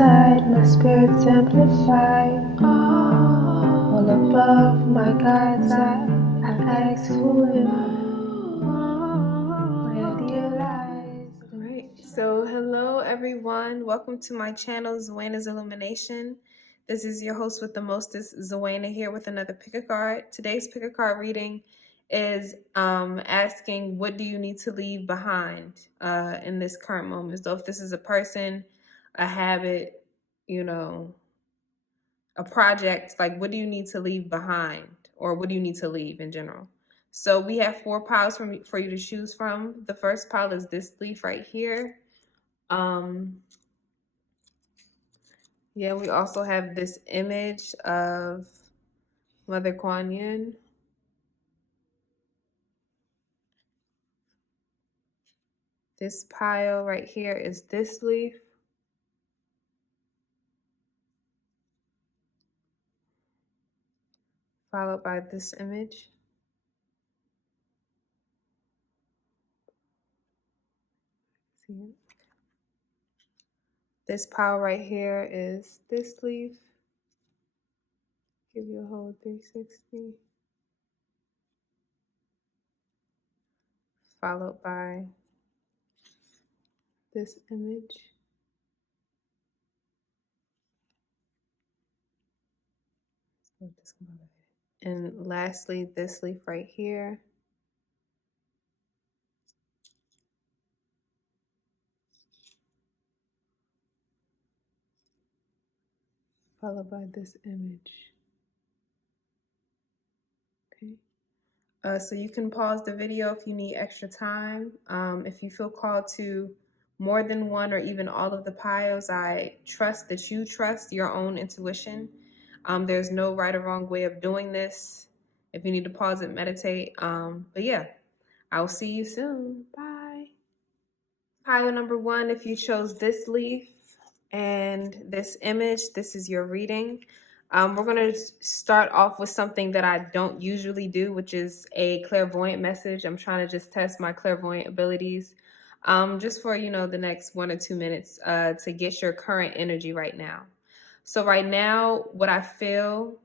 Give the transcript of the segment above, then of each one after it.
inside, my spirit's amplified. All above my God's eye, I ask who am I? Realize. Alright, so hello everyone. Welcome to my channel, Zwena'sIllumination. This is your host with the mostest, Zwena, here with another pick a card. Today's pick a card reading is asking, what do you need to leave behind in this current moment? So if this is a person, a habit, a project, like what do you need to leave behind, or what do you need to leave in general? So we have 4 piles for you to choose from. The first pile is this leaf right here. Yeah, we also have this image of Mother Kuan Yin. This pile right here is this leaf. Followed by this image. See it? This pile right here is this leaf. Give you a whole 360. Followed by this image. And lastly, this leaf right here. Followed by this image. Okay. So you can pause the video if you need extra time. If you feel called to more than one or even all of the piles, I trust that you trust your own intuition. There's no right or wrong way of doing this. If you need to pause it, meditate. But yeah, I'll see you soon. Bye. Pile number 1, if you chose this leaf and this image, this is your reading. We're going to start off with something that I don't usually do, which is a clairvoyant message. I'm trying to just test my clairvoyant abilities just for, the next 1 or 2 minutes to get your current energy right now. So right now, what I feel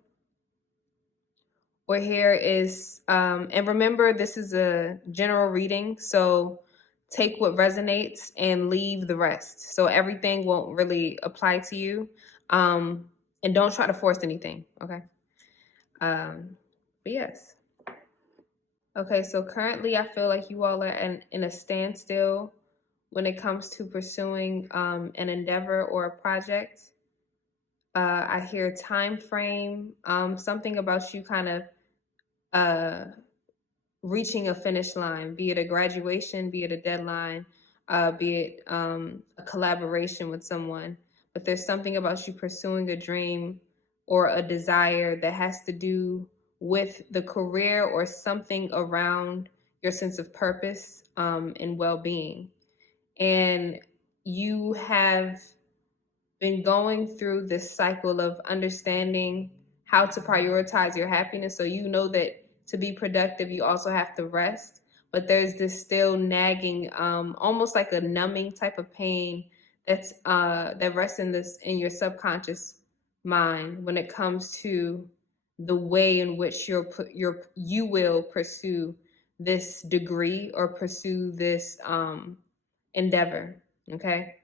or hear is, and remember, this is a general reading, so take what resonates and leave the rest. So everything won't really apply to you. And don't try to force anything, okay? But yes. Okay, so currently I feel like you all are in a standstill when it comes to pursuing an endeavor or a project. I hear time frame, something about you kind of reaching a finish line, be it a graduation, be it a deadline, be it a collaboration with someone. But there's something about you pursuing a dream or a desire that has to do with the career or something around your sense of purpose and well-being. And you have been going through this cycle of understanding how to prioritize your happiness. So you know that to be productive, you also have to rest. But there's this still nagging, almost like a numbing type of pain that rests in your subconscious mind when it comes to the way in which you will pursue this degree or pursue this endeavor. Okay.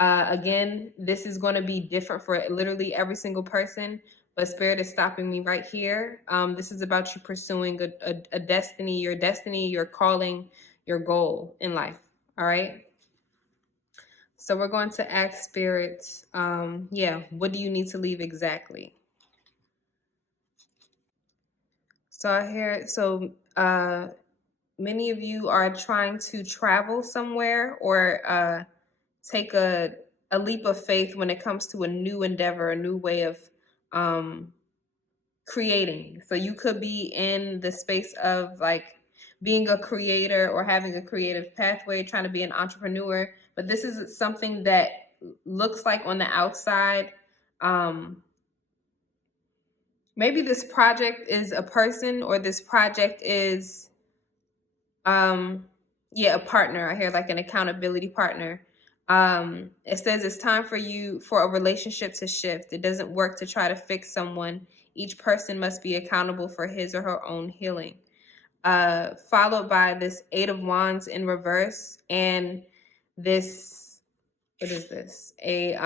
Again, this is going to be different for literally every single person, but Spirit is stopping me right here. This is about you pursuing a destiny, your calling, your goal in life. All right. So we're going to ask Spirit, what do you need to leave exactly? So I hear, many of you are trying to travel somewhere or take a leap of faith when it comes to a new endeavor, a new way of creating. So you could be in the space of like being a creator or having a creative pathway, trying to be an entrepreneur. But this is something that looks like on the outside. Maybe this project is a person, or this project is a partner. I hear like an accountability partner. It says it's time for a relationship to shift. It doesn't work to try to fix someone. Each person must be accountable for his or her own healing. Followed by this Eight of Wands in reverse, and this, what is this? A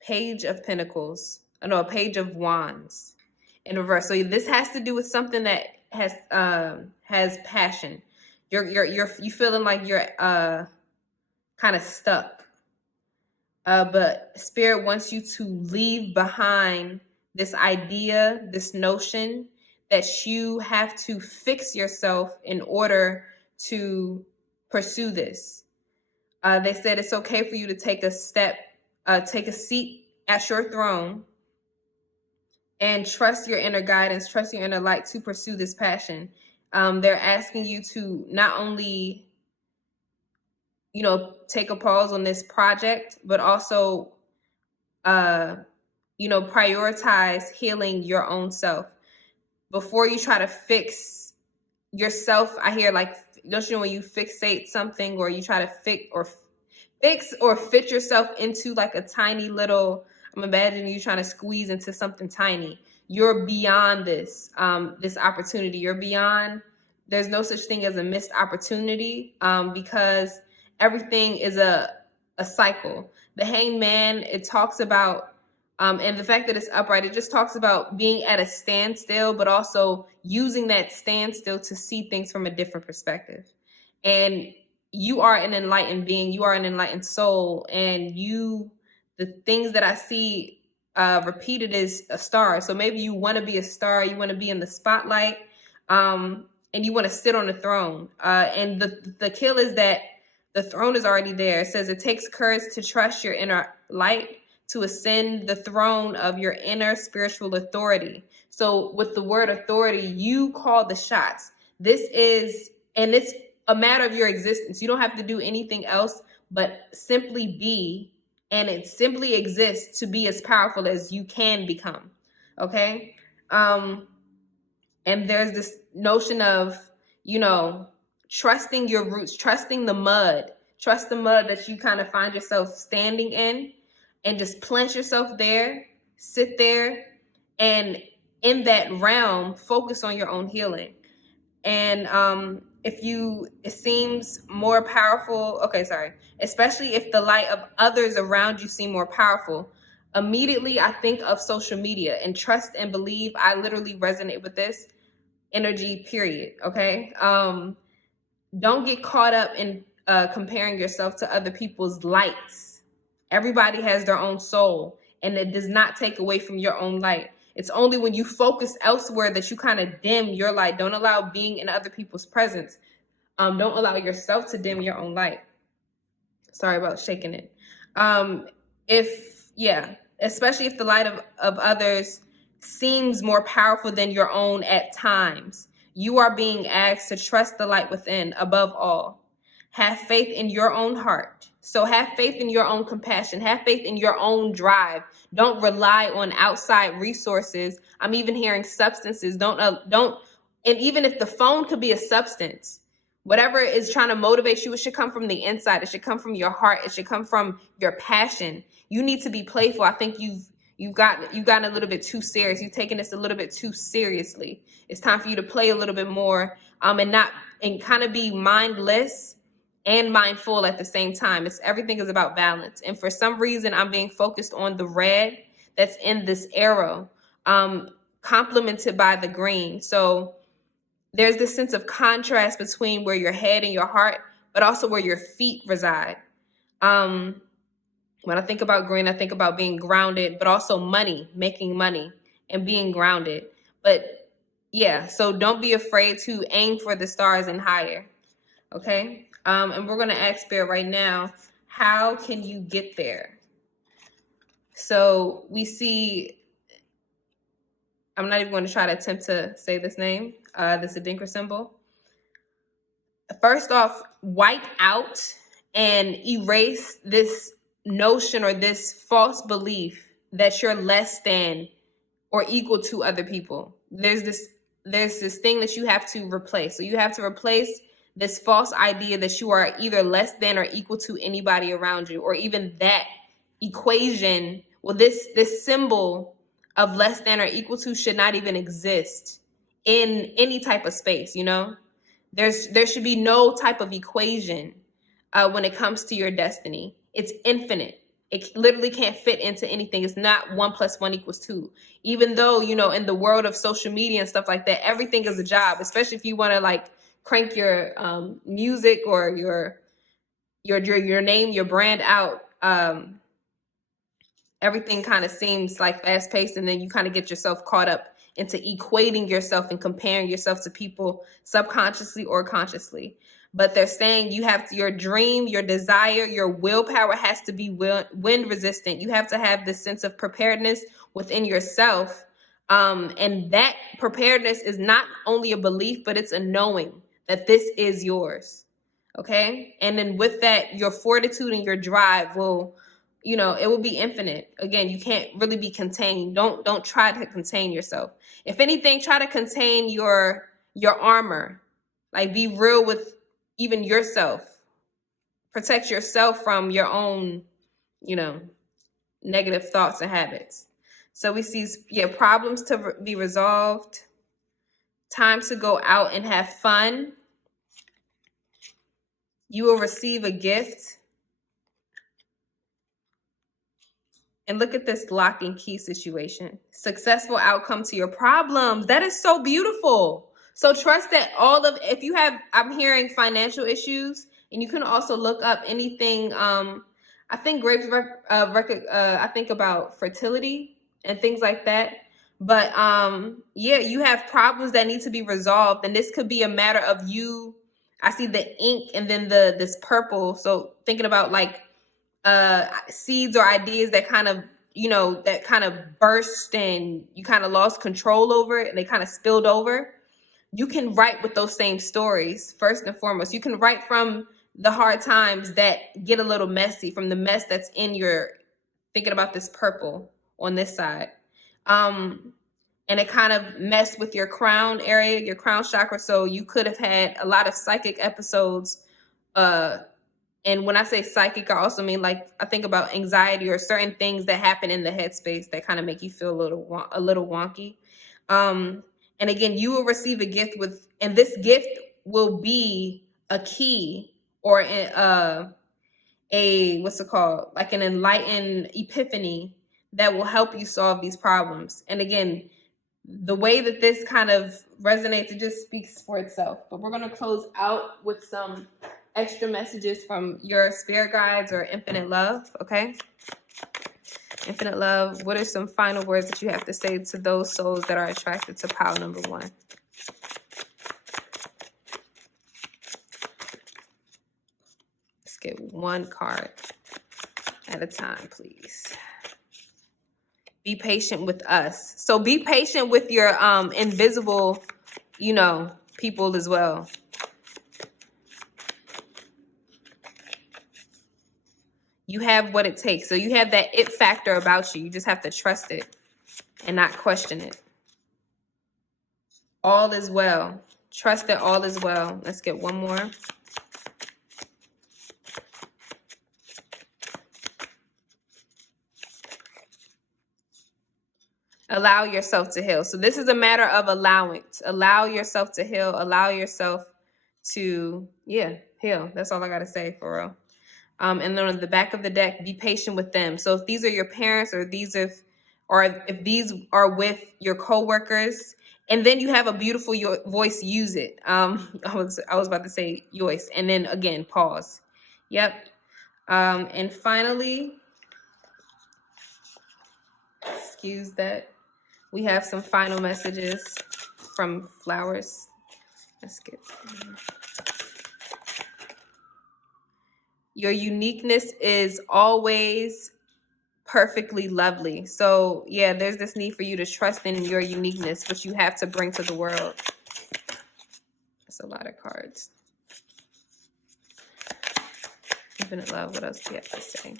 Page of Pentacles. No, a Page of Wands in reverse. So this has to do with something that has passion. You feeling like you're kind of stuck. But Spirit wants you to leave behind this idea, this notion that you have to fix yourself in order to pursue this. They said it's okay for you to take a seat at your throne and trust your inner guidance, trust your inner light to pursue this passion. They're asking you to not only, take a pause on this project, but also, prioritize healing your own self. Before you try to fix yourself, I hear don't you know when you fixate something, or you try to fix or fit yourself into like a tiny little, I'm imagining you trying to squeeze into something tiny. You're beyond this opportunity. You're beyond, there's no such thing as a missed opportunity, because everything is a cycle. The Hanged Man, it talks about, and the fact that it's upright, it just talks about being at a standstill, but also using that standstill to see things from a different perspective. And you are an enlightened being. You are an enlightened soul. And the things that I see repeated is a star. So maybe you want to be a star. You want to be in the spotlight, and you want to sit on the throne. And the kill is that the throne is already there. It says it takes courage to trust your inner light, to ascend the throne of your inner spiritual authority. So with the word authority, you call the shots. It's a matter of your existence. You don't have to do anything else but simply be, and it simply exists to be as powerful as you can become. Okay? And there's this notion of, trusting your roots, trusting the mud. Trust the mud that you kind of find yourself standing in, and just plant yourself there, sit there, and in that realm, focus on your own healing. And it seems more powerful, especially if the light of others around you seem more powerful, immediately I think of social media, and trust and believe, I literally resonate with this energy, period. Okay. Don't get caught up in comparing yourself to other people's lights. Everybody has their own soul, and it does not take away from your own light. It's only when you focus elsewhere that you kind of dim your light. Don't allow being in other people's presence. Don't allow yourself to dim your own light. Sorry about shaking it. Especially if the light of others seems more powerful than your own at times, you are being asked to trust the light within above all. Have faith in your own heart. So have faith in your own compassion. Have faith in your own drive. Don't rely on outside resources. I'm even hearing substances. Don't. And even if the phone could be a substance, whatever is trying to motivate you, it should come from the inside. It should come from your heart. It should come from your passion. You need to be playful. I think you've gotten a little bit too serious. You've taken this a little bit too seriously. It's time for you to play a little bit more, and kind of be mindless and mindful at the same time. Everything is about balance. And for some reason, I'm being focused on the red that's in this arrow, complemented by the green. So there's this sense of contrast between where your head and your heart, but also where your feet reside. When I think about green, I think about being grounded, but also money, making money and being grounded. But yeah, so don't be afraid to aim for the stars and higher. Okay? And we're going to ask Spirit right now, how can you get there? So we see, I'm not even going to try to attempt to say this name, this Adinkra symbol. First off, wipe out and erase this notion or this false belief that you're less than or equal to other people. There's this thing that you have to replace. So you have to replace this false idea that you are either less than or equal to anybody around you, or even that equation. Well, this symbol of less than or equal to should not even exist in any type of space. There should be no type of equation when it comes to your destiny. It's infinite. It literally can't fit into anything. It's not 1 + 1 = 2. Even though, in the world of social media and stuff like that, everything is a job, especially if you want to like crank your music or your name, your brand out. Everything kind of seems like fast paced, and then you kind of get yourself caught up into equating yourself and comparing yourself to people subconsciously or consciously. But they're saying you have your dream, your desire, your willpower has to be wind resistant. You have to have this sense of preparedness within yourself. And that preparedness is not only a belief, but it's a knowing that this is yours. Okay. And then with that, your fortitude and your drive will, it will be infinite. Again, you can't really be contained. Don't try to contain yourself. If anything, try to contain your armor. Like, be real with even yourself. Protect yourself from your own, negative thoughts and habits. So we see, problems to be resolved. Time to go out and have fun. You will receive a gift. And look at this lock and key situation. Successful outcome to your problems. That is so beautiful. So trust that if you have, I'm hearing financial issues, and you can also look up anything. I think grapes, I think about fertility and things like that. But you have problems that need to be resolved. And this could be a matter of you. I see the ink and then this purple. So thinking about like, seeds or ideas that kind of burst and you kind of lost control over it and they kind of spilled over. You can write with those same stories. First and foremost, you can write from the hard times that get a little messy, from the mess that's in your thinking about this purple on this side. And it kind of messed with your crown area, your crown chakra. So you could have had a lot of psychic episodes, and when I say psychic, I also mean, like, I think about anxiety or certain things that happen in the headspace that kind of make you feel a little wonky. And again, you will receive a gift and this gift will be a key or what's it called? Like an enlightened epiphany that will help you solve these problems. And again, the way that this kind of resonates, it just speaks for itself. But we're going to close out with some extra messages from your spirit guides or infinite love. Okay. Infinite love. What are some final words that you have to say to those souls that are attracted to pile number 1? Let's get one card at a time, please. Be patient with us. So be patient with your invisible, people as well. You have what it takes. So you have that it factor about you. You just have to trust it and not question it. All is well. Trust that all is well. Let's get one more. Allow yourself to heal. So this is a matter of allowance. Allow yourself to heal. Allow yourself to, heal. That's all I got to say, for real. And then on the back of the deck, be patient with them. So if these are your parents or if these are with your coworkers, and then you have a beautiful voice, use it. I was about to say yours. And then again, pause. Yep. And finally, excuse that. We have some final messages from flowers. Let's get your uniqueness is always perfectly lovely. So there's this need for you to trust in your uniqueness, which you have to bring to the world. That's a lot of cards. Infinite love. What else do you have to say?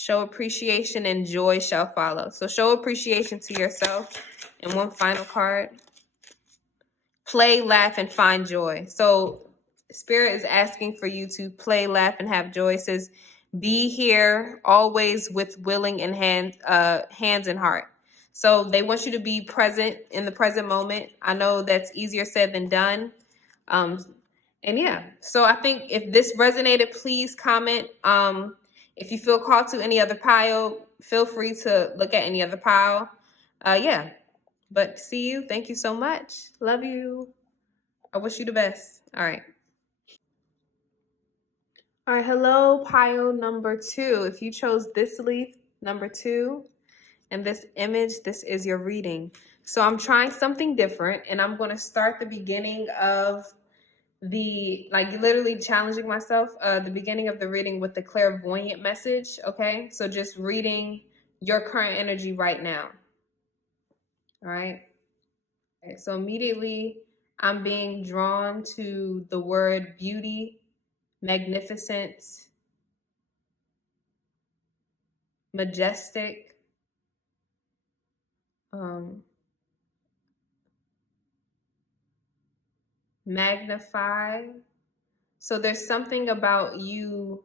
Show appreciation and joy shall follow. So show appreciation to yourself. And one final card. Play, laugh, and find joy. So Spirit is asking for you to play, laugh, and have joy. It says, be here always with willing and hands and heart. So they want you to be present in the present moment. I know that's easier said than done. And yeah, so I think if this resonated, please comment. If you feel called to any other pile, feel free to look at any other pile. Yeah, but see you. Thank you so much. Love you. I wish you the best. All right. All right, hello, pile number 2. If you chose this leaf, number 2, and this image, this is your reading. So I'm trying something different, and I'm going to start the beginning of literally challenging myself, the beginning of the reading with the clairvoyant message, okay? So just reading your current energy right now, all right? Okay, so immediately I'm being drawn to the word beauty, magnificent, majestic, magnify. So there's something about you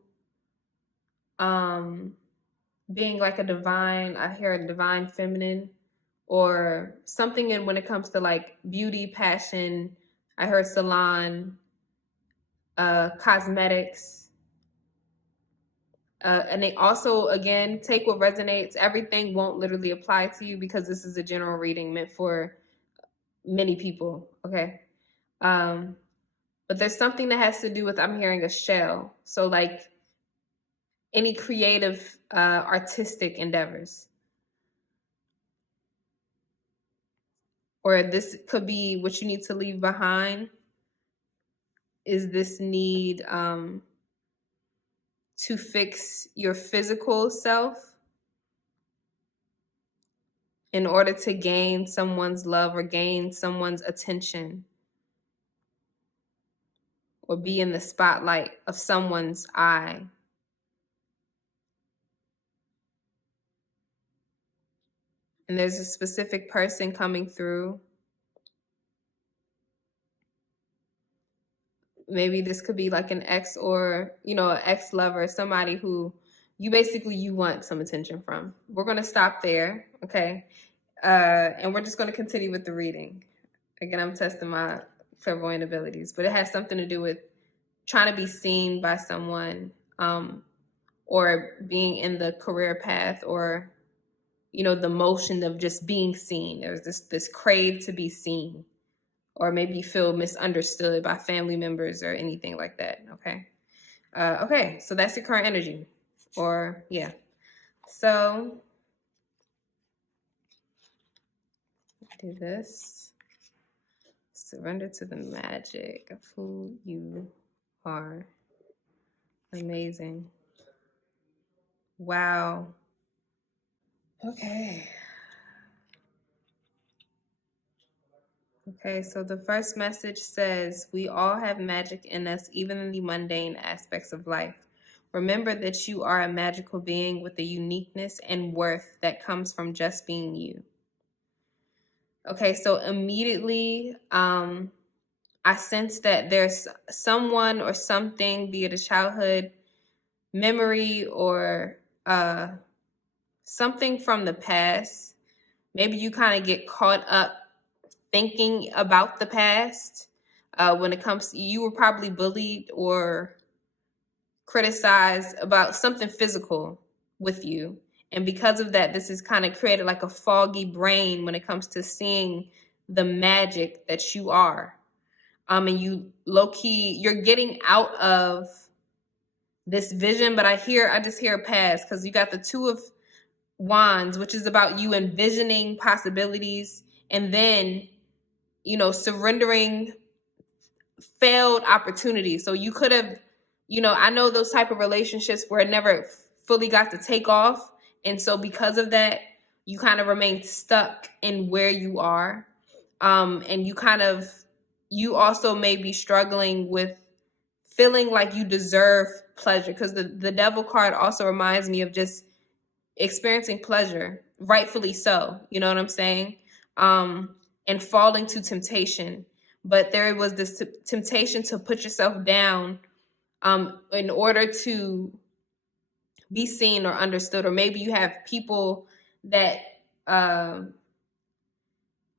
being like a divine, I hear a divine feminine, or something in when it comes to like beauty, passion. I heard salon, cosmetics. And they also, again, take what resonates. Everything won't literally apply to you because this is a general reading meant for many people, okay? But there's something that has to do with, I'm hearing a shell. So like any creative, artistic endeavors. Or this could be what you need to leave behind is this need to fix your physical self in order to gain someone's love or gain someone's attention or be in the spotlight of someone's eye. And there's a specific person coming through. Maybe this could be like an ex or, an ex-lover, somebody who you want some attention from. We're going to stop there, okay? And we're just going to continue with the reading. Again, I'm testing my clairvoyant abilities, but it has something to do with trying to be seen by someone, or being in the career path, or, the motion of just being seen. There's this crave to be seen. Or maybe you feel misunderstood by family members or anything like that, okay? Okay, so that's your current energy. Or, yeah. So, do this. Surrender to the magic of who you are. Amazing. Wow. Okay. Okay, so the first message says, we all have magic in us, even in the mundane aspects of life. Remember that you are a magical being with a uniqueness and worth that comes from just being you. Okay, so immediately, I sense that there's someone or something, be it a childhood memory or something from the past. Maybe you kind of get caught up thinking about the past. When it comes to, you were probably bullied or criticized about something physical with you. And because of that, this has kind of created like a foggy brain when it comes to seeing the magic that you are. And you low-key, you're getting out of this vision, but I just hear a past, because you got the Two of Wands, which is about you envisioning possibilities and then, surrendering failed opportunities. So you could have, I know those type of relationships where it never fully got to take off. And so because of that, you kind of remain stuck in where you are. And you also may be struggling with feeling like you deserve pleasure, because the devil card also reminds me of just experiencing pleasure, rightfully so. You know what I'm saying? And falling to temptation. But there was this temptation to put yourself down in order to be seen or understood. Or maybe you have people that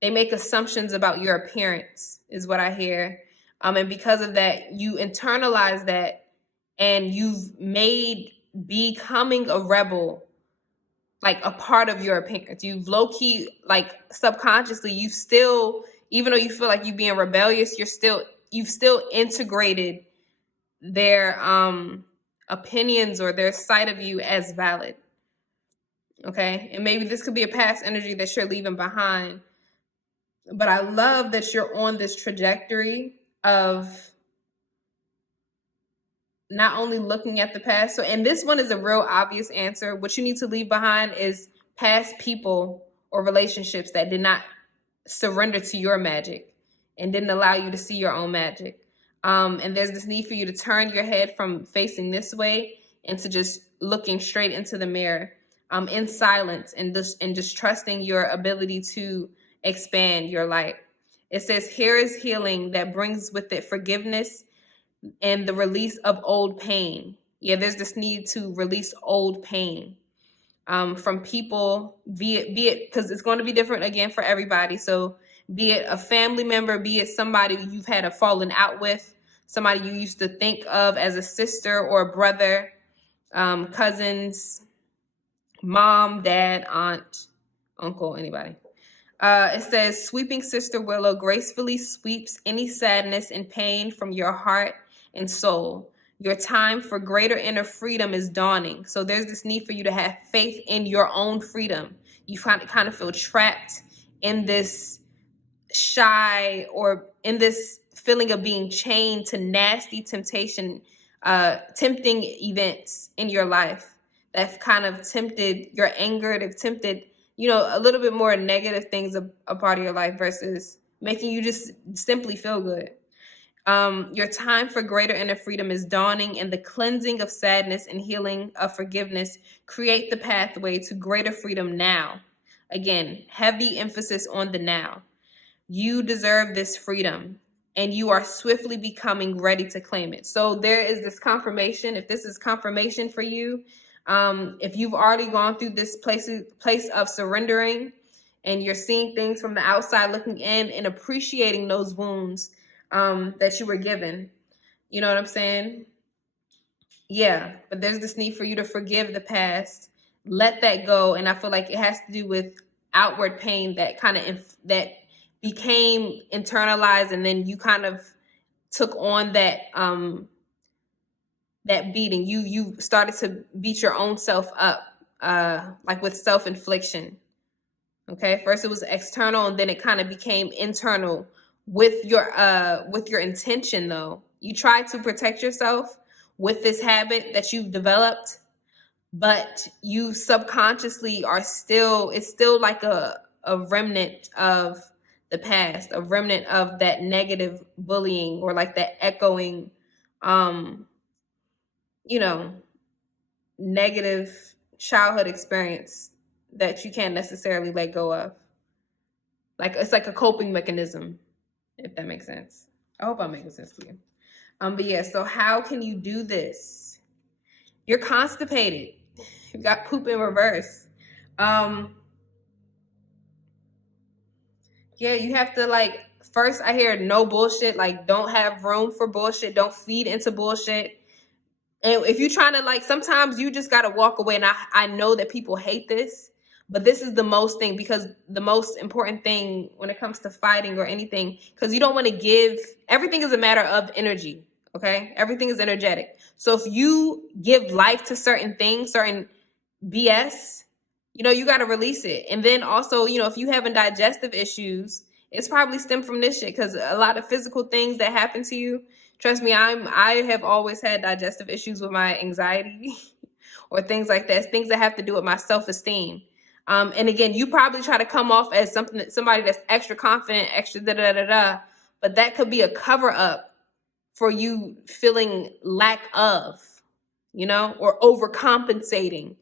they make assumptions about your appearance, is what I hear. And because of that, you internalize that, and you've made becoming a rebel like a part of your appearance. You've low key, like subconsciously, you still, even though you feel like you're being rebellious, you've still integrated their opinions or their side of you as valid. Okay. And maybe this could be a past energy that you're leaving behind. But I love that you're on this trajectory of not only looking at the past. So, and this one is a real obvious answer. What you need to leave behind is past people or relationships that did not surrender to your magic and didn't allow you to see your own magic. And there's this need for you to turn your head from facing this way into just looking straight into the mirror, in silence, and just trusting your ability to expand your light. It says, here is healing that brings with it forgiveness and the release of old pain. Yeah, there's this need to release old pain from people, be it because it's going to be different again for everybody. So be it a family member, be it somebody you've had a falling out with, somebody you used to think of as a sister or a brother, cousins, mom, dad, aunt, uncle, anybody. It says, sweeping Sister Willow gracefully sweeps any sadness and pain from your heart and soul. Your time for greater inner freedom is dawning. So there's this need for you to have faith in your own freedom. You kind of feel trapped in this shy or in this feeling of being chained to nasty tempting events in your life that kind of tempted your anger. They've tempted, a little bit more negative things a part of your life versus making you just simply feel good. Your time for greater inner freedom is dawning, and the cleansing of sadness and healing of forgiveness create the pathway to greater freedom now. Again, heavy emphasis on the now. You deserve this freedom, and you are swiftly becoming ready to claim it. So there is this confirmation. If this is confirmation for you, if you've already gone through this place of surrendering, and you're seeing things from the outside looking in and appreciating those wounds that you were given, you know what I'm saying? Yeah, but there's this need for you to forgive the past, let that go, and I feel like it has to do with outward pain that kind of that became internalized, and then you kind of took on that that beating. You started to beat your own self up, like with self-infliction. Okay, first it was external, and then it kind of became internal with your intention. Though you try to protect yourself with this habit that you've developed, but you subconsciously it's still like a remnant of the past, a remnant of that negative bullying or like that echoing, negative childhood experience that you can't necessarily let go of. Like it's like a coping mechanism, if that makes sense. I hope I'm making sense to you. But yeah, so how can you do this? You're constipated. You've got poop in reverse. Yeah, you have to first I hear no bullshit, don't have room for bullshit, don't feed into bullshit. And if you're trying to sometimes you just got to walk away. And I know that people hate this, but this is the most thing, because the most important thing when it comes to fighting or anything, because you don't want to give, everything is a matter of energy. Okay. Everything is energetic. So if you give life to certain things, certain BS, you got to release it. And then also, if you having digestive issues, it's probably stemmed from this shit, because a lot of physical things that happen to you, trust me, I have always had digestive issues with my anxiety or things like that, things that have to do with my self-esteem. And again, you probably try to come off as somebody that's extra confident, extra da-da-da-da, but that could be a cover up for you feeling lack of, or overcompensating.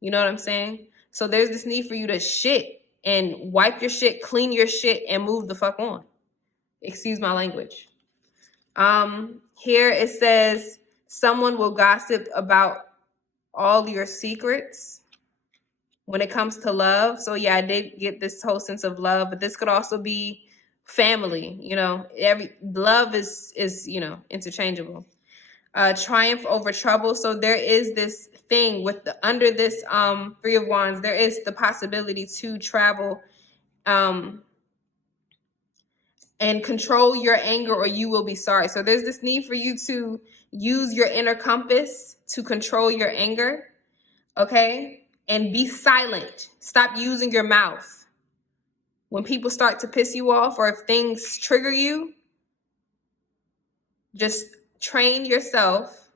You know what I'm saying? So there's this need for you to shit and wipe your shit, clean your shit, and move the fuck on. Excuse my language. Here it says someone will gossip about all your secrets when it comes to love. So yeah, I did get this whole sense of love, but this could also be family. You know, every love is interchangeable. Triumph over trouble. So there is this thing with the under this Three of Wands, there is the possibility to travel and control your anger, or you will be sorry. So there's this need for you to use your inner compass to control your anger, okay? And be silent. Stop using your mouth. When people start to piss you off or if things trigger you, just train yourself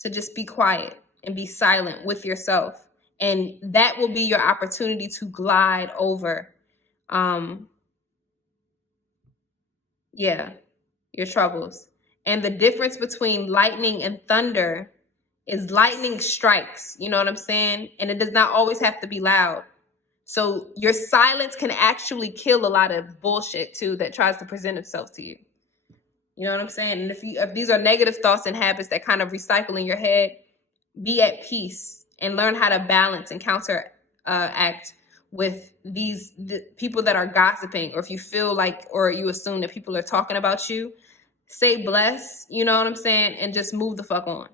to just be quiet and be silent with yourself. And that will be your opportunity to glide over your troubles. And the difference between lightning and thunder is lightning strikes, you know what I'm saying? And it does not always have to be loud. So your silence can actually kill a lot of bullshit too that tries to present itself to you. You know what I'm saying? And if these are negative thoughts and habits that kind of recycle in your head, be at peace and learn how to balance and counteract with the people that are gossiping, or if you feel like, or you assume that people are talking about you, say bless, you know what I'm saying? And just move the fuck on.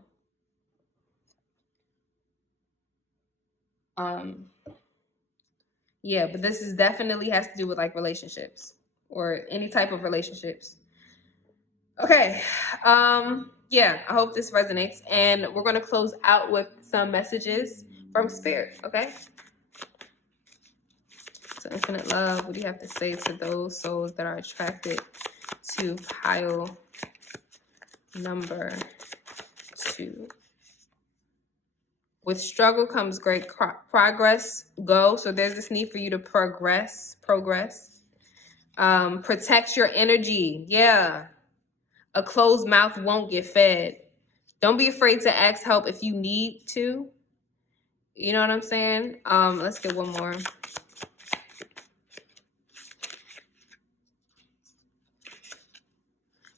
Yeah, but this is definitely has to do with like relationships or any type of relationships. Okay. Yeah, I hope this resonates. And we're going to close out with some messages from Spirit, okay? So infinite love, what do you have to say to those souls that are attracted to pile number 2? With struggle comes great progress. Go. So there's this need for you to progress. Protect your energy. Yeah. A closed mouth won't get fed. Don't be afraid to ask help if you need to. You know what I'm saying? Let's get one more.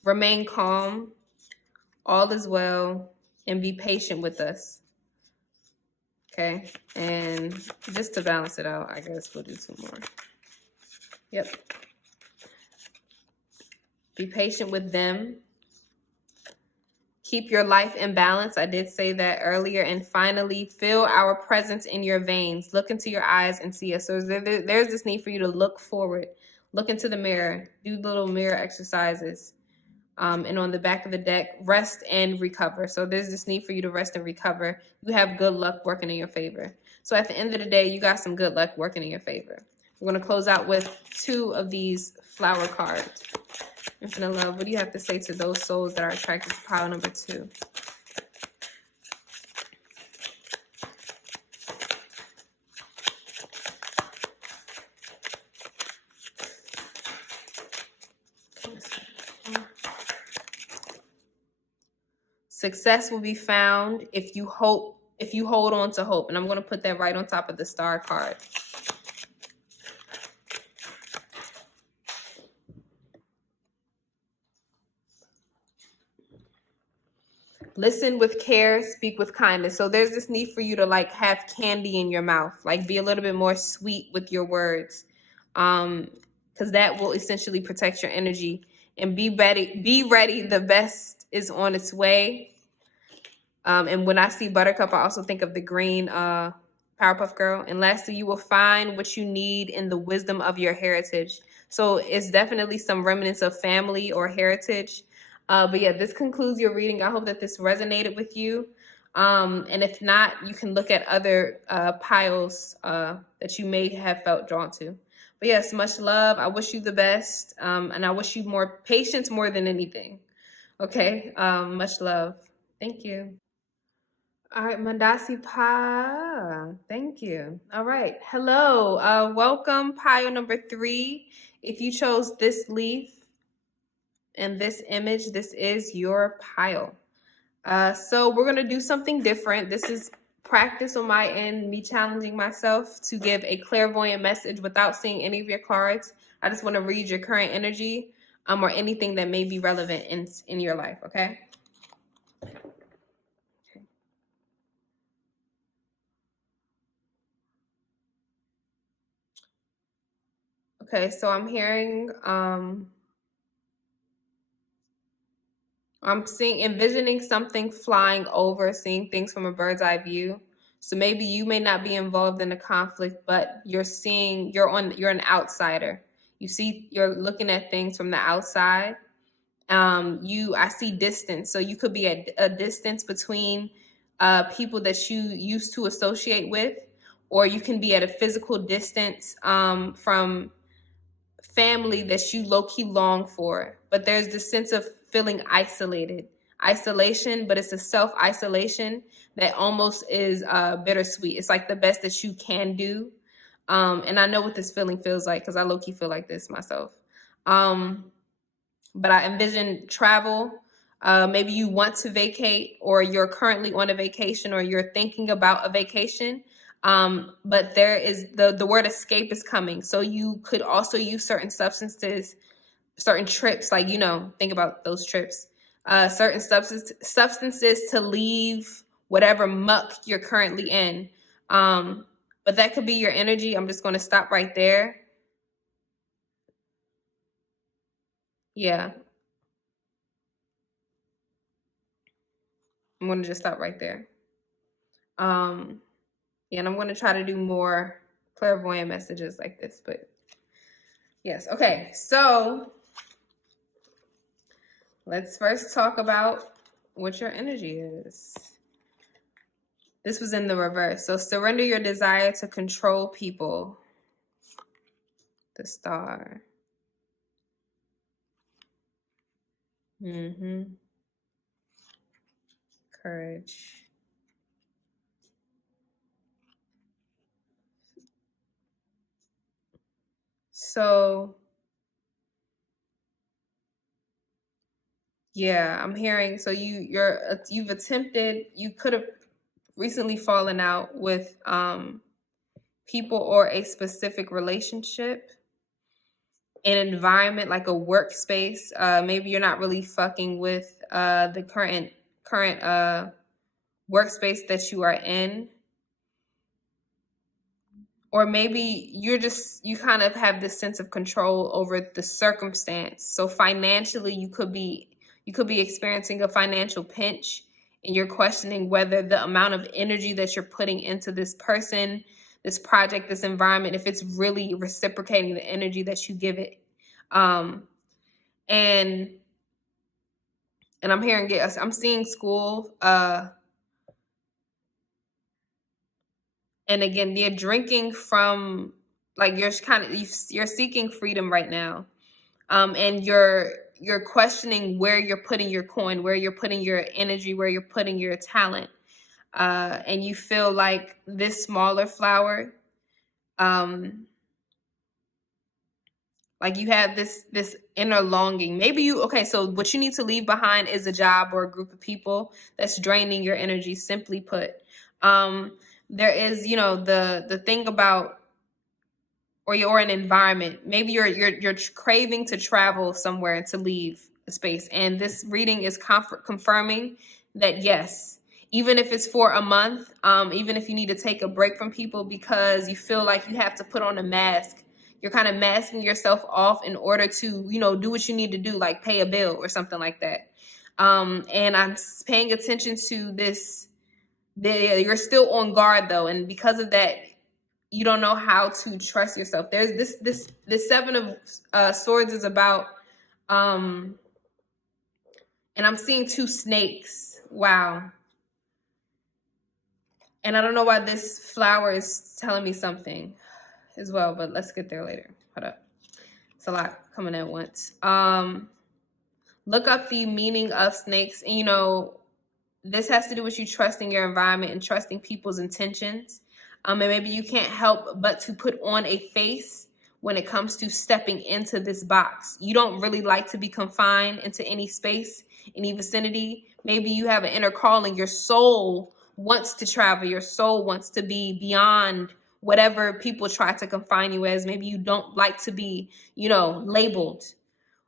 Remain calm. All is well. And be patient with us. Okay. And just to balance it out, I guess we'll do 2 more. Yep. Be patient with them. Keep your life in balance. I did say that earlier. And finally, feel our presence in your veins. Look into your eyes and see us. So there's this need for you to look forward. Look into the mirror. Do little mirror exercises. And on the back of the deck, rest and recover. So there's this need for you to rest and recover. You have good luck working in your favor. So at the end of the day, you got some good luck working in your favor. We're going to close out with 2 of these flower cards. Infinite love, what do you have to say to those souls that are attracted to pile number 2? Success will be found if you hold on to hope. And I'm going to put that right on top of the star card. Listen with care, speak with kindness. So there's this need for you to like have candy in your mouth, like be a little bit more sweet with your words. Because that will essentially protect your energy. And be ready. The best is on its way. And when I see Buttercup, I also think of the green Powerpuff Girl. And lastly, you will find what you need in the wisdom of your heritage. So it's definitely some remnants of family or heritage. But yeah, this concludes your reading. I hope that this resonated with you. And if not, you can look at other piles that you may have felt drawn to. But yes, much love. I wish you the best. And I wish you more patience more than anything. Okay. Much love. Thank you. All right, Mandasi Pa. Thank you. All right. Hello. Welcome, pile number 3. If you chose this leaf and this image, this is your pile. So we're going to do something different. This is practice on my end, me challenging myself to give a clairvoyant message without seeing any of your cards. I just want to read your current energy, or anything that may be relevant in your life, okay? Okay, so I'm hearing, I'm envisioning something flying over, seeing things from a bird's eye view. So maybe you may not be involved in a conflict, but you're an outsider. You're looking at things from the outside. I see distance. So you could be at a distance between people that you used to associate with, or you can be at a physical distance from family that you low-key long for. But there's this sense of feeling isolation, but it's a self-isolation that almost is bittersweet. It's like the best that you can do. And I know what this feeling feels like because I low-key feel like this myself. But I envision travel. Maybe you want to vacate, or you're currently on a vacation, or you're thinking about a vacation. But there is the word escape is coming. So you could also use certain substances, certain trips, like, think about those trips, certain substances to leave whatever muck you're currently in. But that could be your energy. I'm just going to stop right there. Yeah. I'm going to just stop right there. And I'm going to try to do more clairvoyant messages like this, but yes. Okay, so let's first talk about what your energy is. This was in the reverse. So surrender your desire to control people. The Star. Courage. So yeah, I'm hearing, so you've attempted, you could have recently fallen out with people or a specific relationship, an environment like a workspace. Maybe you're not really fucking with the current workspace that you are in. Or maybe you kind of have this sense of control over the circumstance. So financially, you could be experiencing a financial pinch, and you're questioning whether the amount of energy that you're putting into this person, this project, this environment, if it's really reciprocating the energy that you give it. And I'm seeing school, and again, you're drinking from, like, you're seeking freedom right now. And you're questioning where you're putting your coin, where you're putting your energy, where you're putting your talent. And you feel like this smaller flower, like you have this inner longing. So what you need to leave behind is a job or a group of people that's draining your energy, simply put. There is, the thing about, or an environment. Maybe you're craving to travel somewhere and to leave a space. And this reading is confirming that, yes, even if it's for a month, even if you need to take a break from people because you feel like you have to put on a mask, you're kind of masking yourself off in order to, do what you need to do, like pay a bill or something like that. And I'm paying attention to this. You're still on guard though. And because of that, you don't know how to trust yourself. There's this Seven of Swords is about, and I'm seeing two snakes. Wow. And I don't know why this flower is telling me something as well, but let's get there later. Hold up. It's a lot coming at once. Look up the meaning of snakes. And, this has to do with you trusting your environment and trusting people's intentions. And maybe you can't help but to put on a face when it comes to stepping into this box. You don't really like to be confined into any space, any vicinity. Maybe you have an inner calling. Your soul wants to travel. Your soul wants to be beyond whatever people try to confine you as. Maybe you don't like to be, labeled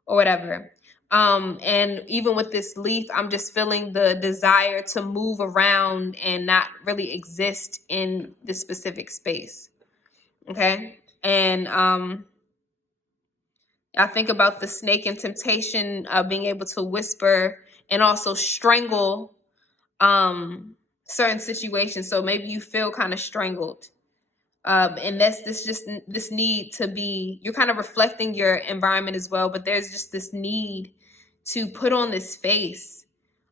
or whatever. And even with this leaf, I'm just feeling the desire to move around and not really exist in this specific space. Okay. And I think about the snake in temptation, being able to whisper and also strangle certain situations. So maybe you feel kind of strangled. And that's this need to be, you're kind of reflecting your environment as well, but there's just this need to put on this face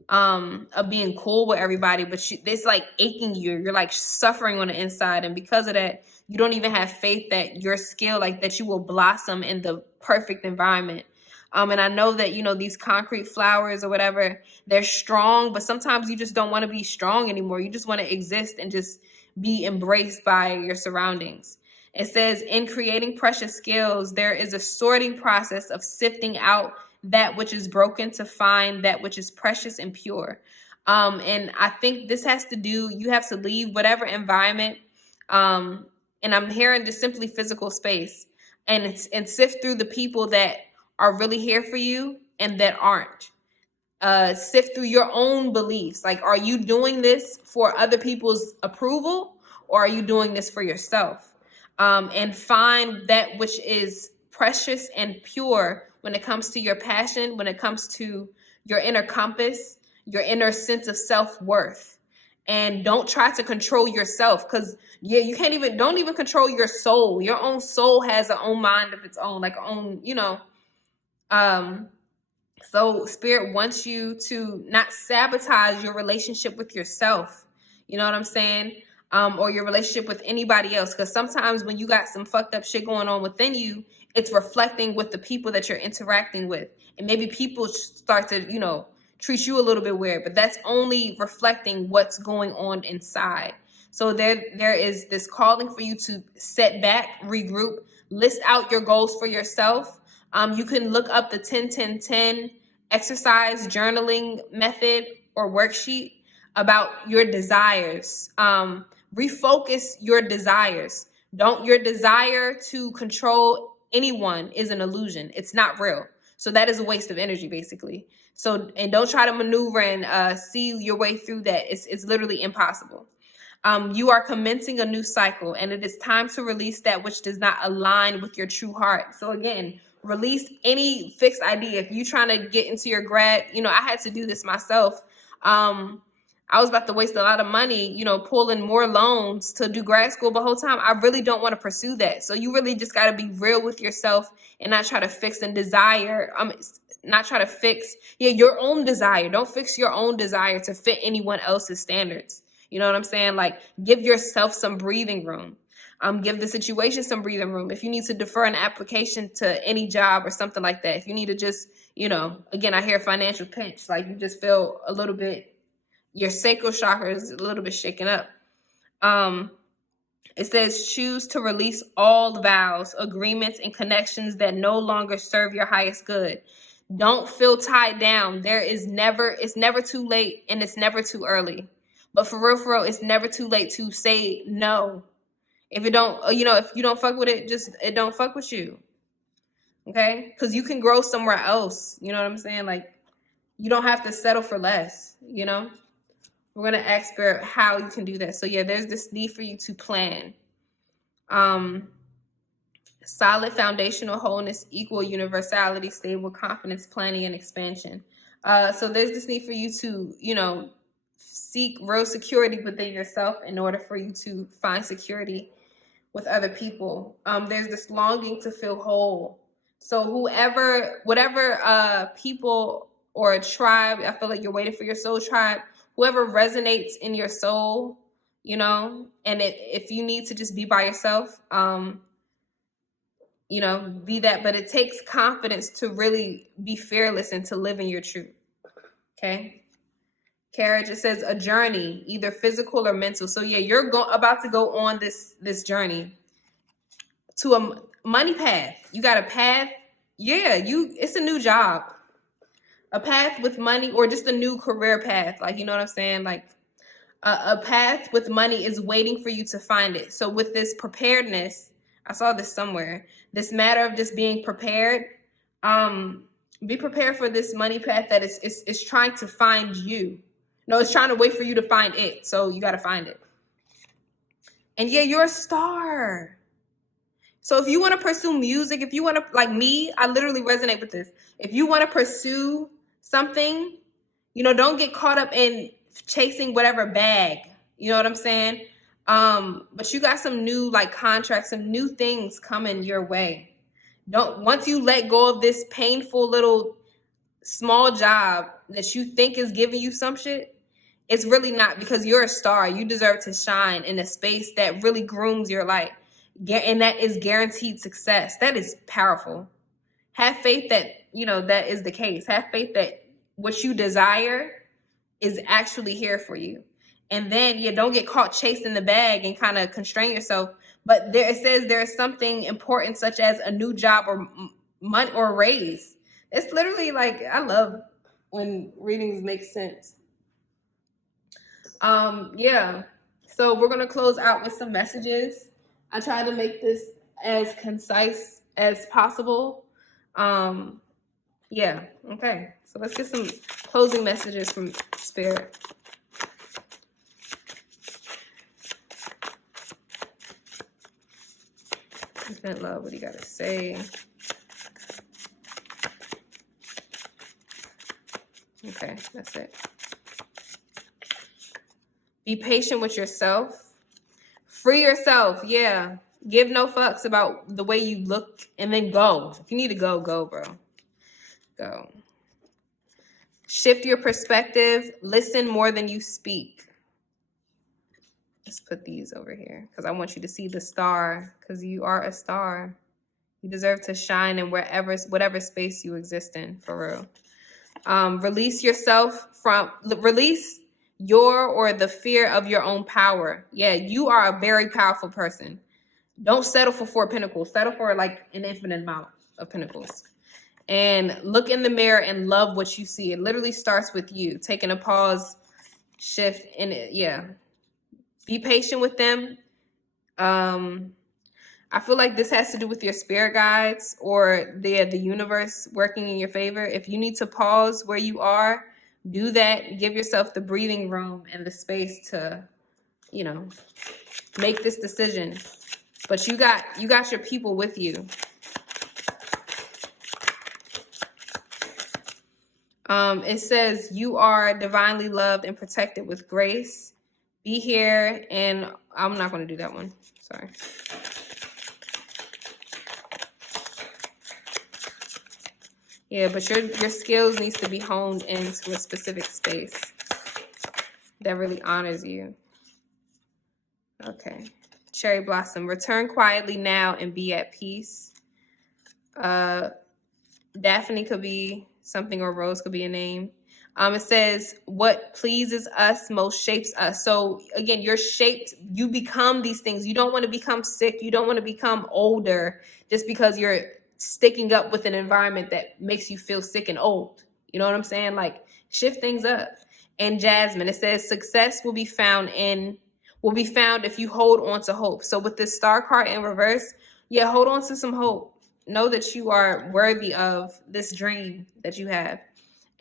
of being cool with everybody, but it's like aching you're like suffering on the inside, and because of that, you don't even have faith that your skill, like that you will blossom in the perfect environment. And I know that, these concrete flowers or whatever, they're strong, but sometimes you just don't want to be strong anymore. You just want to exist and just be embraced by your surroundings. It says, in creating precious skills, there is a sorting process of sifting out that which is broken to find that which is precious and pure. And I think this has to do, you have to leave whatever environment, and I'm hearing just simply physical space, and sift through the people that are really here for you and that aren't. Sift through your own beliefs. Like, are you doing this for other people's approval, or are you doing this for yourself? And find that which is precious and pure when it comes to your passion, when it comes to your inner compass, your inner sense of self-worth. And don't try to control yourself, because you don't even control your soul. Your own soul has an own mind of its own, like own, so Spirit wants you to not sabotage your relationship with yourself. You know what I'm saying? Or your relationship with anybody else. Because sometimes when you got some fucked up shit going on within you, it's reflecting with the people that you're interacting with. And maybe people start to, treat you a little bit weird, but that's only reflecting what's going on inside. So there is this calling for you to set back, regroup, list out your goals for yourself. You can look up the 10-10-10 exercise journaling method or worksheet about your desires. Refocus your desires. Your desire to control anyone is an illusion. It's not real. So that is a waste of energy, basically. So, and don't try to maneuver and see your way through that. It's literally impossible. You are commencing a new cycle, and it is time to release that which does not align with your true heart. So again, release any fixed idea. If you're trying to get into your grad, I had to do this myself. I was about to waste a lot of money, pulling more loans to do grad school, but the whole time I really don't want to pursue that. So you really just got to be real with yourself and not try to fix and desire. Not try to fix your own desire. Don't fix your own desire to fit anyone else's standards. You know what I'm saying? Like, give yourself some breathing room. Give the situation some breathing room. If you need to defer an application to any job or something like that, if you need to just, again, I hear financial pinch, like you just feel a little bit, your sacral chakra is a little bit shaken up. It says, choose to release all vows, agreements, and connections that no longer serve your highest good. Don't feel tied down. It's never too late, and it's never too early. But for real, it's never too late to say no. If it don't, if you don't fuck with it, it don't fuck with you. Okay? Because you can grow somewhere else. You know what I'm saying? Like, you don't have to settle for less, We're going to ask Spirit how you can do that. So there's this need for you to plan. Solid foundational wholeness, equal universality, stable confidence, planning, and expansion. So there's this need for you to, seek real security within yourself in order for you to find security with other people. There's this longing to feel whole. So whatever people or a tribe, I feel like you're waiting for your soul tribe, whoever resonates in your soul, and if you need to just be by yourself, be that. But it takes confidence to really be fearless and to live in your truth. Okay. Carriage, it says a journey, either physical or mental. So you're about to go on this journey to a money path. You got a path. It's a new job, a path with money, or just a new career path. Like, you know what I'm saying? Like, A path with money is waiting for you to find it. So with this preparedness, I saw this somewhere, this matter of just being prepared, be prepared for this money path that is trying to find you. No, it's trying to wait for you to find it. So you got to find it. And yeah, you're a star. So if you want to pursue music, if you want to, like me, I literally resonate with this. If you want to pursue something, you know, don't get caught up in chasing whatever bag. You know what I'm saying? But you got some new like contracts, some new things coming your way. Once you let go of this painful little small job that you think is giving you some shit, it's really not, because you're a star. You deserve to shine in a space that really grooms your life. And that is guaranteed success. That is powerful. Have faith that, you know, that is the case. Have faith that what you desire is actually here for you. And then you don't get caught chasing the bag and kind of constrain yourself. But it says there's something important, such as a new job or money or raise. It's literally like, I love when readings make sense. Yeah. So we're going to close out with some messages. I try to make this as concise as possible. Yeah. Okay. So let's get some closing messages from Spirit. Infinite love, what do you got to say? Okay, that's it. Be patient with yourself. Free yourself, yeah. Give no fucks about the way you look, and then go. If you need to go, go, bro. Go. Shift your perspective. Listen more than you speak. Let's put these over here because I want you to see the star, because you are a star. You deserve to shine in whatever space you exist in, for real. Release your or the fear of your own power. Yeah, you are a very powerful person. Don't settle for 4 pentacles. Settle for like an infinite amount of pentacles. And look in the mirror and love what you see. It literally starts with you. Taking a pause, shift in it. Yeah. Be patient with them. I feel like this has to do with your spirit guides or the universe working in your favor. If you need to pause where you are, do that. Give yourself the breathing room and the space to, you know, make this decision. But you got your people with you. It says you are divinely loved and protected with grace. Be here, and I'm not going to do that one. Sorry. Yeah, but your skills needs to be honed into a specific space that really honors you. Okay. Cherry blossom. Return quietly now and be at peace. Daphne could be something, or Rose could be a name. It says what pleases us most shapes us. So again, you're shaped. You become these things. You don't want to become sick. You don't want to become older just because you're sticking up with an environment that makes you feel sick and old. You know what I'm saying? Like, shift things up. And Jasmine, it says success will be found if you hold on to hope. So with this star card in reverse, yeah, hold on to some hope. Know that you are worthy of this dream that you have.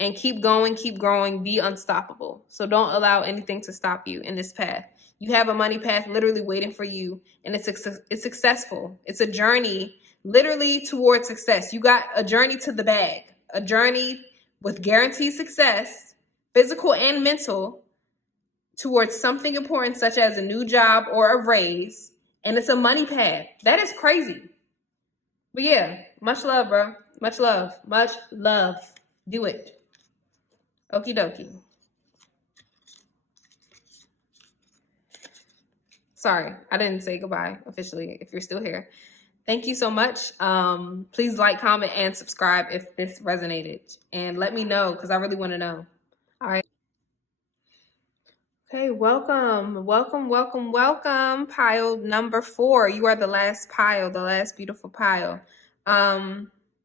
And keep going, keep growing, be unstoppable. So don't allow anything to stop you in this path. You have a money path literally waiting for you, and it's successful. It's a journey literally towards success. You got a journey to the bag, a journey with guaranteed success, physical and mental, towards something important such as a new job or a raise, and it's a money path. That is crazy. But yeah, much love, bro. Much love. Much love. Do it. Okie dokie. Sorry, I didn't say goodbye officially if you're still here. Thank you so much. Please like, comment, and subscribe if this resonated. And let me know, because I really want to know. All right. Okay, welcome. Pile number 4. You are the last pile, the last beautiful pile.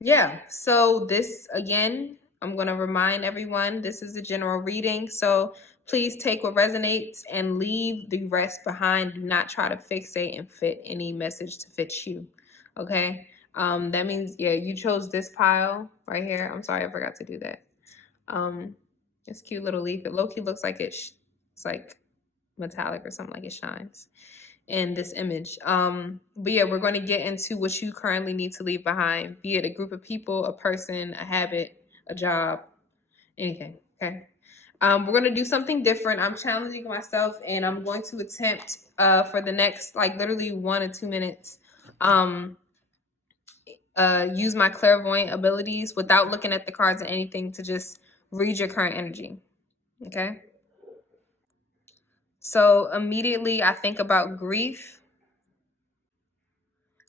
Yeah, so this, again, I'm going to remind everyone, this is a general reading. So Please take what resonates and leave the rest behind. Do not try to fixate and fit any message to fit you. Okay? That means, yeah, you chose this pile right here. I'm sorry, I forgot to do that. This cute little leaf. It low-key looks like it's like metallic or something, like it shines in this image. But yeah, we're going to get into what you currently need to leave behind, be it a group of people, a person, a habit, a job, anything. Okay. We're going to do something different. I'm challenging myself, and I'm going to attempt for the next like literally 1 or 2 minutes use my clairvoyant abilities without looking at the cards or anything to just read your current energy. Okay. So immediately I think about grief.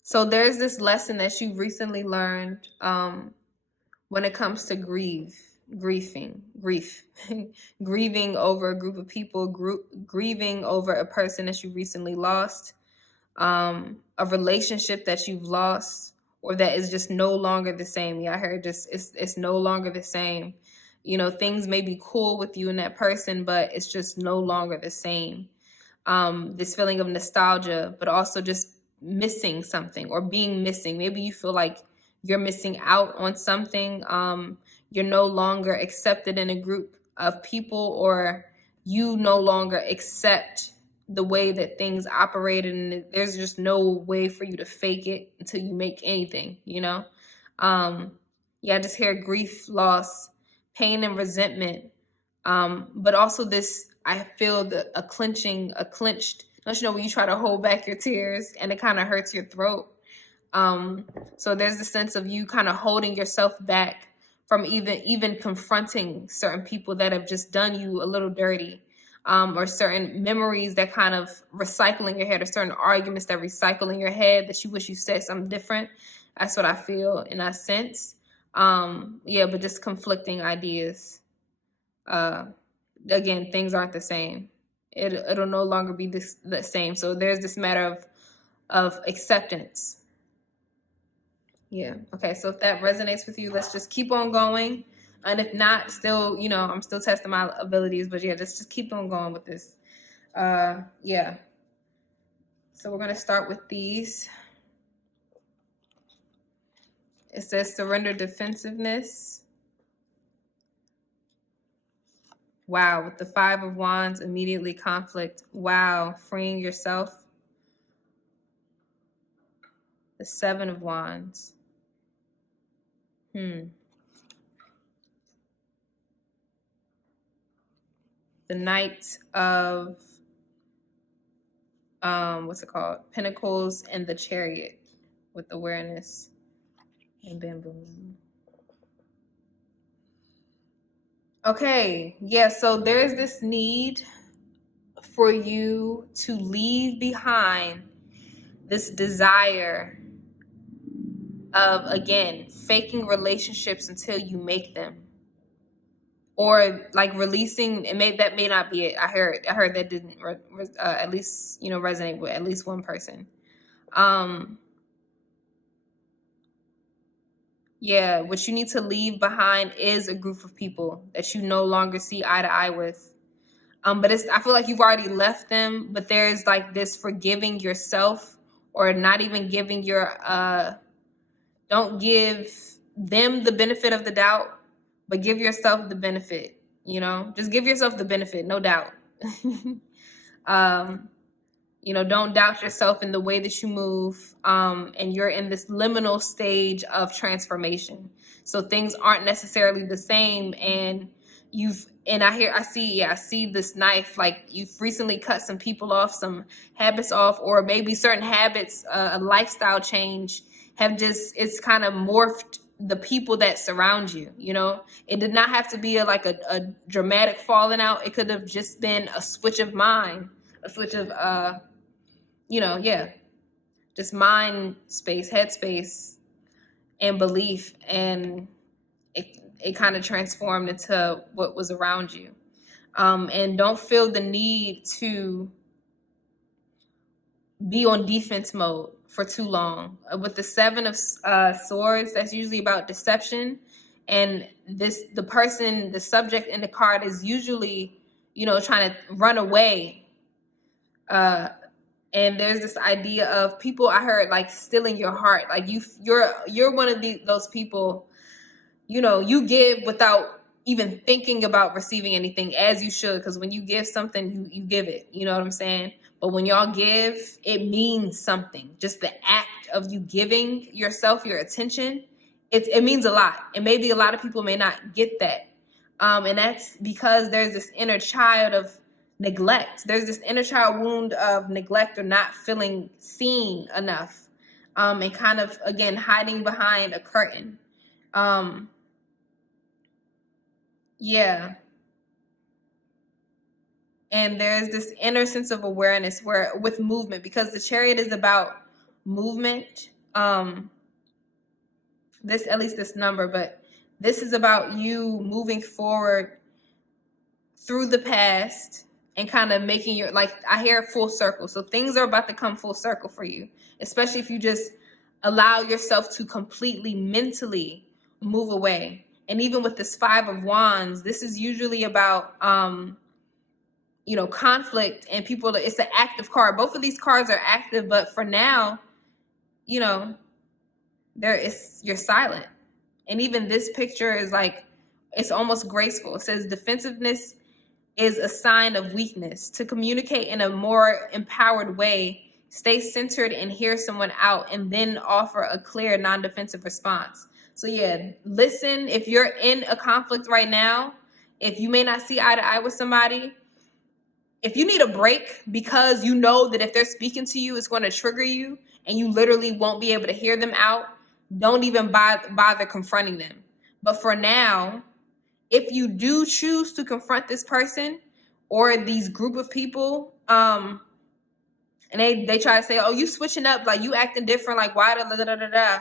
So there's this lesson that you recently learned when it comes to grief, grieving over a group of people, grieving over a person that you recently lost, a relationship that you've lost, or that is just no longer the same. Yeah, I heard just it's no longer the same. You know, things may be cool with you and that person, but it's just no longer the same. This feeling of nostalgia, but also just missing something or being missing. Maybe you feel like you're missing out on something. You're no longer accepted in a group of people, or you no longer accept the way that things operate, and there's just no way for you to fake it until you make anything, you know? Yeah, I just hear grief, loss, pain, and resentment. But also this, I feel a clenched, don't you know when you try to hold back your tears and it kind of hurts your throat? So there's a sense of you kind of holding yourself back from even confronting certain people that have just done you a little dirty, or certain memories that kind of recycle in your head, or certain arguments that recycle in your head that you wish you said something different. That's what I feel in that sense. Yeah, but just conflicting ideas. Again, things aren't the same. It'll no longer be the same. So there's this matter of acceptance. Yeah. Okay. So if that resonates with you, let's just keep on going. And if not, still, you know, I'm still testing my abilities, but yeah, just keep on going with this. Yeah. So we're going to start with these. It says surrender defensiveness. Wow. With the 5 of Wands, immediately conflict. Wow. Freeing yourself. The 7 of Wands. The Knight of what's it called? Pentacles and the Chariot with awareness and bamboo. Okay, yeah, so there's this need for you to leave behind this desire of, again, faking relationships until you make them, or like releasing. That may not be it. I heard that didn't at least, you know, resonate with at least one person. Yeah, what you need to leave behind is a group of people that you no longer see eye to eye with. But I feel like you've already left them, but there's like this forgiving yourself, or not even giving don't give them the benefit of the doubt, but give yourself the benefit, you know? Just give yourself the benefit, no doubt. You know, don't doubt yourself in the way that you move. And you're in this liminal stage of transformation. So things aren't necessarily the same. And I see this knife, like you've recently cut some people off, some habits off, or maybe certain habits, a lifestyle change it's kind of morphed the people that surround you, you know? It did not have to be a dramatic falling out. It could have just been a switch of mind, a switch of, just mind space, head space, and belief. And it kind of transformed into what was around you. And don't feel the need to be on defense mode for too long. With the 7 of Swords, that's usually about deception. And the subject in the card is usually trying to run away. And there's this idea of people, I heard, like, stealing your heart. Like, you're one of those people, you give without even thinking about receiving anything, as you should, because when you give something, you give it. You know what I'm saying? But when y'all give, it means something. Just the act of you giving yourself your attention, it means a lot. And maybe a lot of people may not get that. And that's because there's this inner child of neglect. There's this inner child wound of neglect or not feeling seen enough, and kind of, again, hiding behind a curtain. Yeah. And there's this inner sense of awareness with movement, because the Chariot is about movement. At least this number, but this is about you moving forward through the past and kind of making your, like, I hear full circle. So things are about to come full circle for you, especially if you just allow yourself to completely mentally move away. And even with this 5 of Wands, this is usually about, conflict and people. It's an active card. Both of these cards are active, but for now, you're silent. And even this picture is like, it's almost graceful. It says defensiveness is a sign of weakness. To communicate in a more empowered way, stay centered and hear someone out, and then offer a clear, non-defensive response. So yeah, listen. If you're in a conflict right now, if you may not see eye to eye with somebody, if you need a break because you know that if they're speaking to you, it's going to trigger you and you literally won't be able to hear them out, don't even bother confronting them. But for now, if you do choose to confront this person or these group of people, and they try to say, oh, you switching up, like, you acting different, like, why, da, da, da, da, da.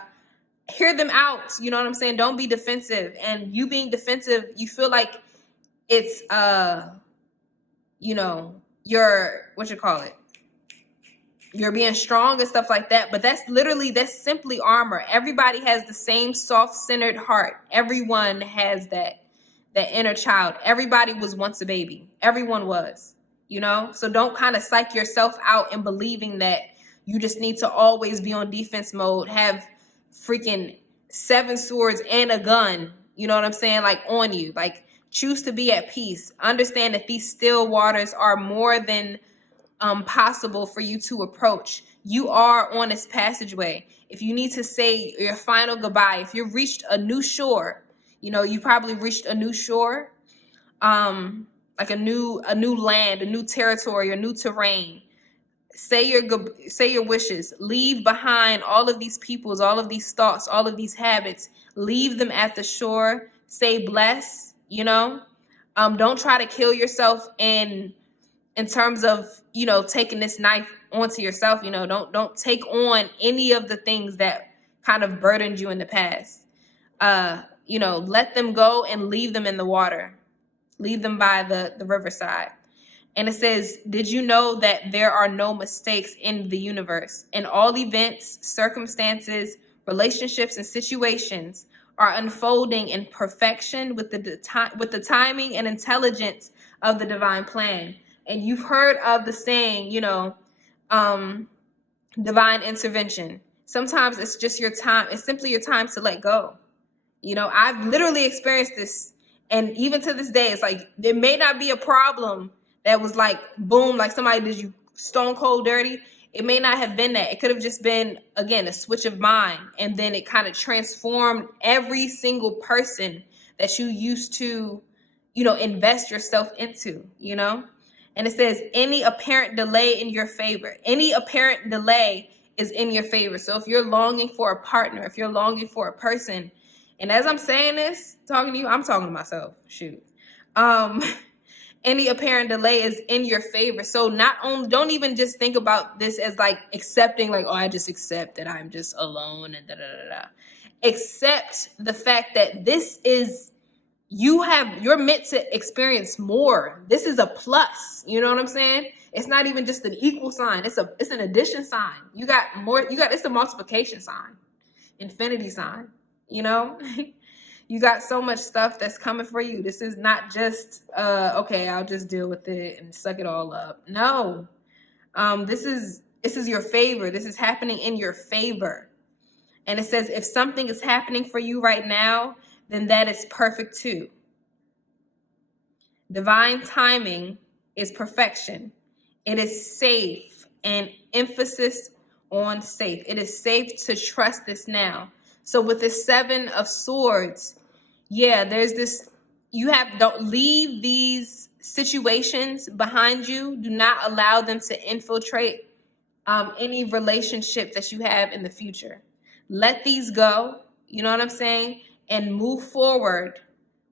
Hear them out. You know what I'm saying? Don't be defensive. And you being defensive, you feel like it's, you're being strong and stuff like that. But that's simply armor. Everybody has the same soft-centered heart. Everyone has that inner child. Everybody was once a baby. Everyone was, so don't kind of psych yourself out in believing that you just need to always be on defense mode, have freaking 7 swords and a gun, you know what I'm saying, like, on you. Like, choose to be at peace. Understand that these still waters are more than possible for you to approach. You are on this passageway. If you need to say your final goodbye, if you've reached a new shore, you probably reached a new shore, like a new land, a new territory, a new terrain. Say your wishes. Leave behind all of these peoples, all of these thoughts, all of these habits. Leave them at the shore. Say bless. Don't try to kill yourself in terms of taking this knife onto yourself. Don't take on any of the things that kind of burdened you in the past. Let them go and leave them in the water. Leave them by the riverside. And it says, did you know that there are no mistakes in the universe? And all events, circumstances, relationships, and situations are unfolding in perfection with the timing and intelligence of the divine plan. And you've heard of the saying, divine intervention. Sometimes it's just your time. It's simply your time to let go. I've literally experienced this. And even to this day, it's like, there may not be a problem that was like, boom, like somebody did you stone cold dirty. It may not have been that. It could have just been, again, a switch of mind. And then it kind of transformed every single person that you used to, invest yourself into, And it says, any apparent delay in your favor. Any apparent delay is in your favor. So if you're longing for a partner, if you're longing for a person, and as I'm saying this, talking to you, I'm talking to myself. Shoot. Any apparent delay is in your favor. So don't even just think about this as like accepting, like, oh, I just accept that I'm just alone and da da da da. Accept the fact that this is, you're meant to experience more. This is a plus. You know what I'm saying? It's not even just an equal sign. It's an addition sign. You got more. It's a multiplication sign, infinity sign. You got so much stuff that's coming for you. This is not just okay, I'll just deal with it and suck it all up. No. This is your favor. This is happening in your favor. And it says if something is happening for you right now, then that is perfect too. Divine timing is perfection. It is safe, and emphasis on safe. It is safe to trust this now. So with the 7 of Swords, yeah, there's this, don't leave these situations behind you. Do not allow them to infiltrate any relationship that you have in the future. Let these go, you know what I'm saying? And move forward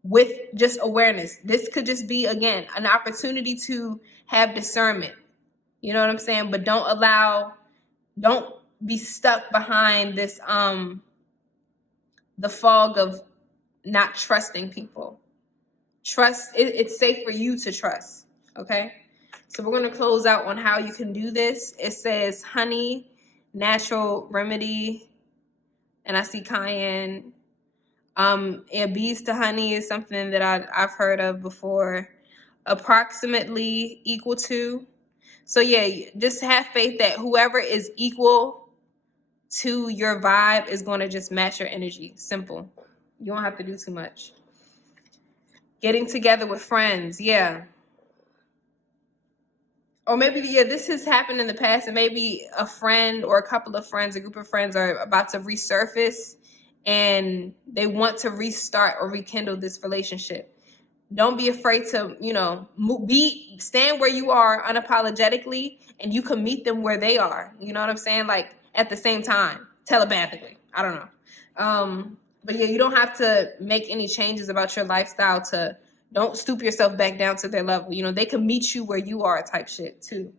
with just awareness. This could just be, again, an opportunity to have discernment. You know what I'm saying? But don't be stuck behind this, the fog of not trusting people. Trust, it's safe for you to trust, okay? So we're going to close out on how you can do this. It says honey, natural remedy, and I see cayenne. Bees to honey is something that I've heard of before. Approximately equal to. So yeah, just have faith that whoever is equal to your vibe is going to just match your energy. Simple. You don't have to do too much. Getting together with friends, yeah. Or maybe, yeah, this has happened in the past, and maybe a friend or a couple of friends, a group of friends are about to resurface and they want to restart or rekindle this relationship. Don't be afraid to, stand where you are unapologetically, and you can meet them where they are. You know what I'm saying? Like at the same time, telepathically. I don't know. But yeah, you don't have to make any changes about your lifestyle don't stoop yourself back down to their level. They can meet you where you are type shit too.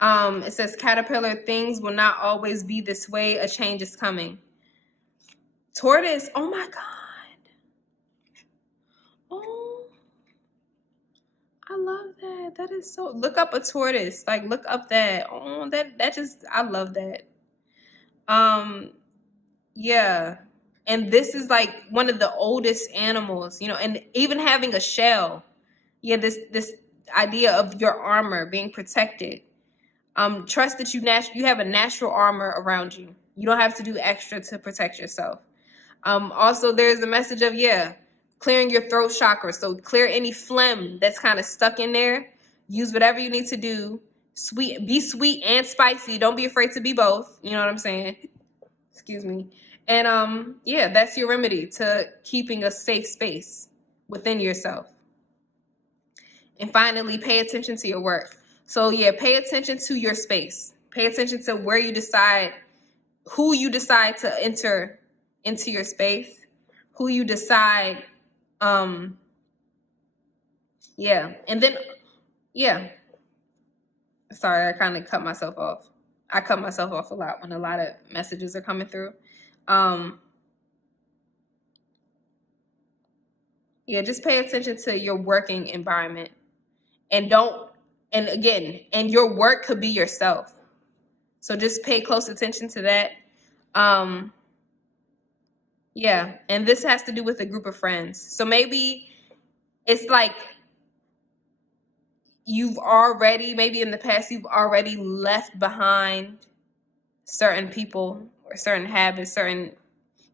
It says, Caterpillar, things will not always be this way. A change is coming. Tortoise, oh my God. Oh, I love that. That is so, look up a tortoise. Like, look up that. Oh, that just, I love that. Yeah. And this is like one of the oldest animals, and even having a shell. Yeah, this idea of your armor being protected. Trust that you have a natural armor around you. You don't have to do extra to protect yourself. Also, there's the message of, clearing your throat chakra. So clear any phlegm that's kind of stuck in there. Use whatever you need to do. Be sweet and spicy. Don't be afraid to be both. You know what I'm saying? Excuse me. And that's your remedy to keeping a safe space within yourself. And finally, pay attention to your work. So pay attention to your space. Pay attention to where you decide, who you decide to enter into your space, who you decide, and then, sorry, I kind of cut myself off. I cut myself off a lot when a lot of messages are coming through. Just pay attention to your working environment, and your work could be yourself. So just pay close attention to that. And this has to do with a group of friends. So maybe it's like maybe in the past, you've already left behind certain people or certain habits, certain,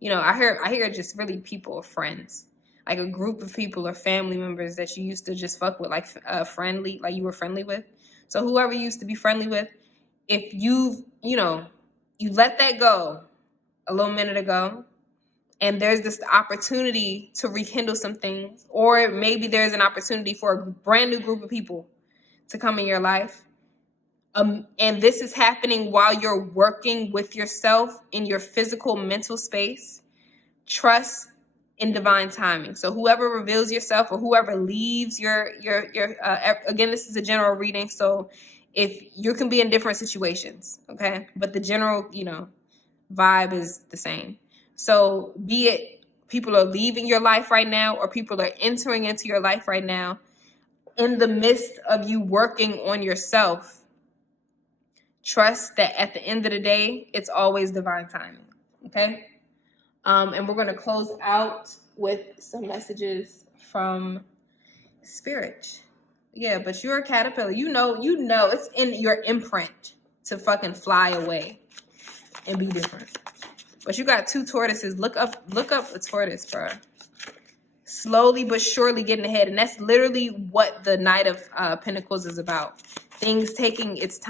I hear just really people or friends, like a group of people or family members that you used to just fuck with, like friendly, like you were friendly with. So whoever you used to be friendly with, if you let that go a little minute ago, and there's this opportunity to rekindle some things, or maybe there's an opportunity for a brand new group of people to come in your life. And this is happening while you're working with yourself in your physical, mental space. Trust in divine timing. So whoever reveals yourself or whoever leaves your again, this is a general reading. So if you can be in different situations, okay, but the general, vibe is the same. So be it people are leaving your life right now, or people are entering into your life right now, in the midst of you working on yourself, trust that at the end of the day, it's always divine timing. Okay? And we're going to close out with some messages from Spirit. Yeah, but you're a caterpillar. You know, it's in your imprint to fucking fly away and be different. But you got 2 tortoises. Look up a tortoise, bro. Slowly but surely getting ahead. And that's literally what the Knight of Pentacles is about. Things taking its time.